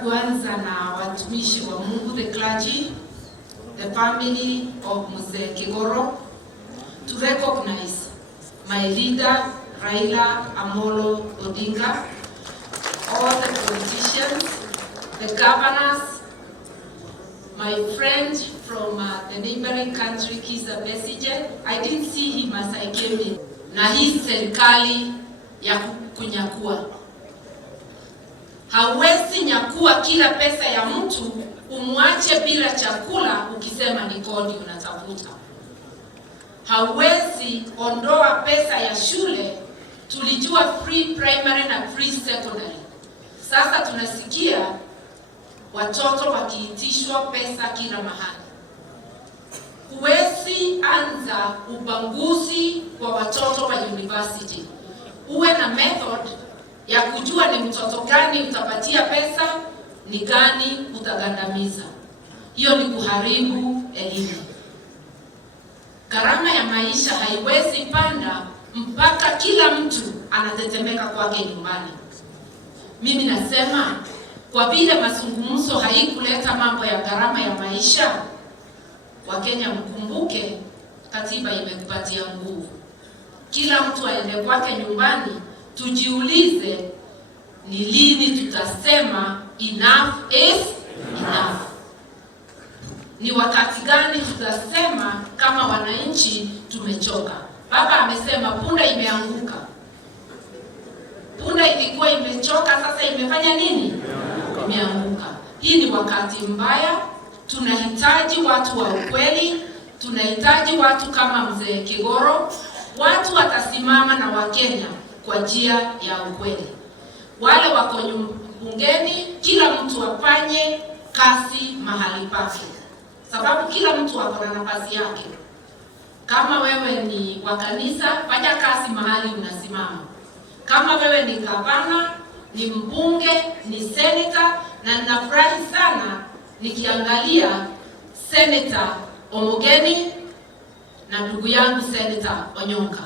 kuanza na watumishi wa Mungu, the clergy, the family of Mzee Kigoro, to recognize my leader, Raila Amolo Odinga, all the politicians, the governors, my friend from the neighboring country, Kizza Besigye. I didn't see him as I came in. Na hii serikali ya kunyakua. Hawezi nyakua kila pesa ya mtu umwache bila chakula ukisema ni kodi unatafuta. Hawezi ondoa pesa ya shule. Tulijua free primary na free secondary. Sasa tunasikia watoto wakiitishwa pesa kila mahali. Huwezi anza ubanguzi kwa watoto wa university. Uwe na method ya kujua ni mtoto gani utapatia pesa, ni gani utagandamiza. Hiyo ni kuharibu elimu. Gharama ya maisha haiwezi panda mpaka kila mtu anatetemeka kwake nyumbani. Mimi nasema kwa vile mazungumzo haikuleta mambo ya gharama ya maisha, Wakenya mkumbuke katiba imekupatia nguvu. Kila mtu aende kwake nyumbani, tujiulize ni lini tutasema enough is enough. Ni wakati gani tutasema kama wananchi tumechoka. Baba amesema punda imeanguka. Punda ilikuwa imechoka, sasa imefanya nini? Imeanguka. Hii ni wakati mbaya. Tunahitaji watu wa ukweli, tunahitaji watu kama Mzee Kigoro. Watu watasimama na Wakenya kwa njia ya ukweli. Wale wako bungeni, kila mtu afanye kazi mahali pake, sababu kila mtu ako na nafasi yake. Kama wewe ni wa kanisa, fanya kazi mahali unasimama. Kama wewe ni gavana, ni mbunge, ni senator, na ninafurahi sana nikiangalia Senator Omogeni na ndugu yangu Senator Onyonka,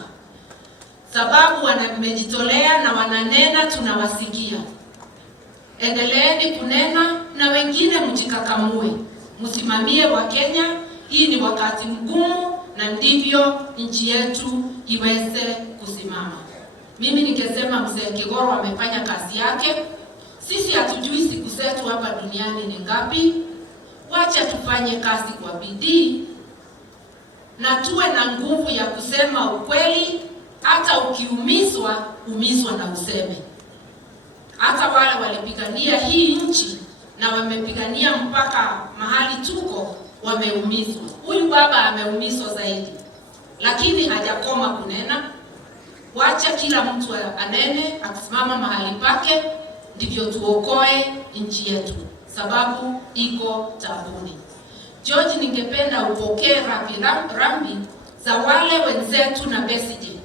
sababu wamejitolea na wananena, tunawasikia. Endeleeni kunena na wengine mjikakamue, msimamie Wakenya. Hii ni wakati mgumu na ndivyo nchi yetu iweze kusimama. Mimi ningesema Mzee Kigoro amefanya kazi yake. Sisi hatujui siku zetu hapa duniani ni ngapi. Wacha tufanye kazi kwa bidii na tuwe na nguvu ya kusema ukweli. Hata ukiumizwa, umizwa na useme. Hata wale walipigania hii nchi na wamepigania mpaka mahali tuko, wameumizwa. Huyu baba ameumizwa zaidi, lakini hajakoma kunena. Wacha kila mtu anene, akisimama mahali pake, ndivyo tuokoe nchi yetu, sababu iko tabuni. George, ningependa upokee rambi za wale wenzetu na Besigye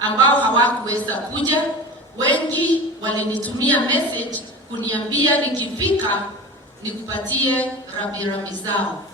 ambao hawakuweza kuja. Wengi walinitumia message kuniambia nikifika nikupatie rambi zao.